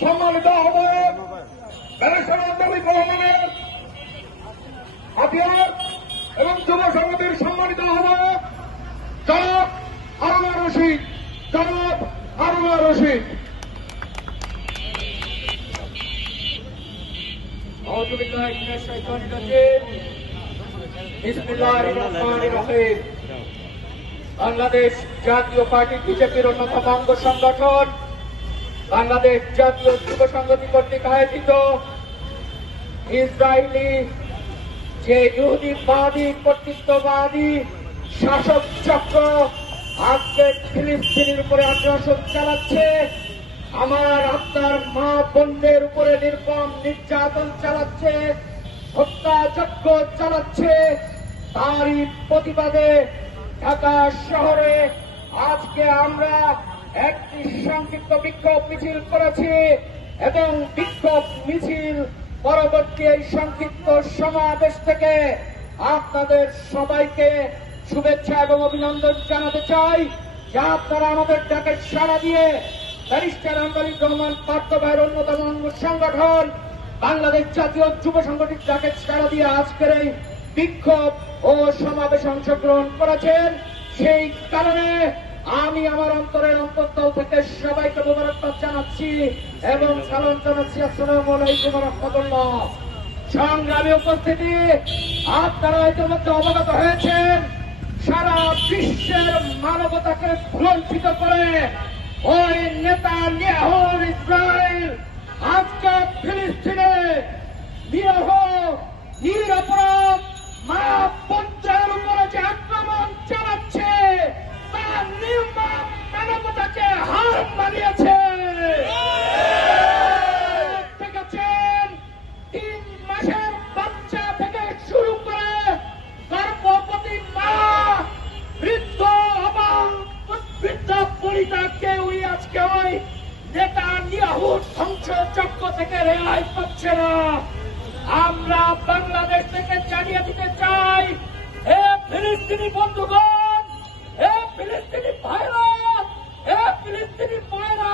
সম্মানিত আহ্বায়ক ব্যারিস্টার আব্দুল রহমানের হাতিয়ার এবং যুব সংগঠনের সম্মানিত আহ্বায়ক জনাব হারুনা রশিদ। বাংলাদেশ জাতীয় পার্টি বিজেপির অন্যতম অঙ্গ সংগঠন বাংলাদেশ জাতীয় যুব সংগঠন কর্তৃক আয়োজিত ইসরায়েলি যে ইহুদিবাদী কর্তৃত্ববাদী শাসক চক্র আজকে ফিলিস্তিনের উপরে আগ্রাসন চালাচ্ছে, আমার আপনার মা বোনদের উপরে নির্মম নির্যাতন চালাচ্ছে, হত্যাযজ্ঞ চালাচ্ছে, তারই প্রতিবাদে ঢাকা শহরে আজকে আমরা একটি সংক্ষিপ্ত বিক্ষোভ মিছিল করেছি এবং বিক্ষোভ মিছিল পরবর্তী এই সংক্ষিপ্ত সমাবেশ থেকে আপনাদের সবাইকে শুভেচ্ছা এবং অভিনন্দন জানাতে চাই যে আপনারা আমাদের ডাকে সাড়া দিয়ে ব্যারিস্টার আব্দুল রহমান পার্থ ভাইয়ের অন্যতম অঙ্গ সংগঠন বাংলাদেশ জাতীয় যুব সংগঠনের ডাকে সাড়া দিয়ে আজকের এই বিক্ষোভ ও সমাবেশে অংশগ্রহণ করেছেন। সেই কারণে আমি আমার অন্তরের অন্তঃস্থল থেকে সবাইকে মোবারকবাদ জানাচ্ছি এবং সালাম জানাচ্ছি। আসসালামু আলাইকুম ওয়া রাহমাতুল্লাহ। সংগ্রামী উপস্থিতি, আপনারা ইতিমধ্যে অবগত হয়েছেন সারা বিশ্বের মানবতাকে ভুলঞ্চিত করে ওই নেতানিয়াহুর ইসরায়েল আজকে ফিলিস্তিনে নিরপরাধ মা বোনদের উপরে যে আক্রমণ চালাচ্ছে তার নির্মম মানবতাকে হার মানিয়েছে। দেখেছেন 3 মাসের বাচ্চা থেকে শুরু করে গর্ভবতী মা, বৃদ্ধ এবং বৃদ্ধা বনিতা কেউই আজকে ওই নেতানিয়াহুর ধ্বংসযজ্ঞ থেকে রেহাই পাচ্ছে না। আমরা বাংলাদেশ থেকে জানিয়ে দিতে চাই, হে ফিলিস্তিনি বন্ধুগণ, হে ফিলিস্তিনি ভাইরা, হে ফিলিস্তিনি মায়েরা,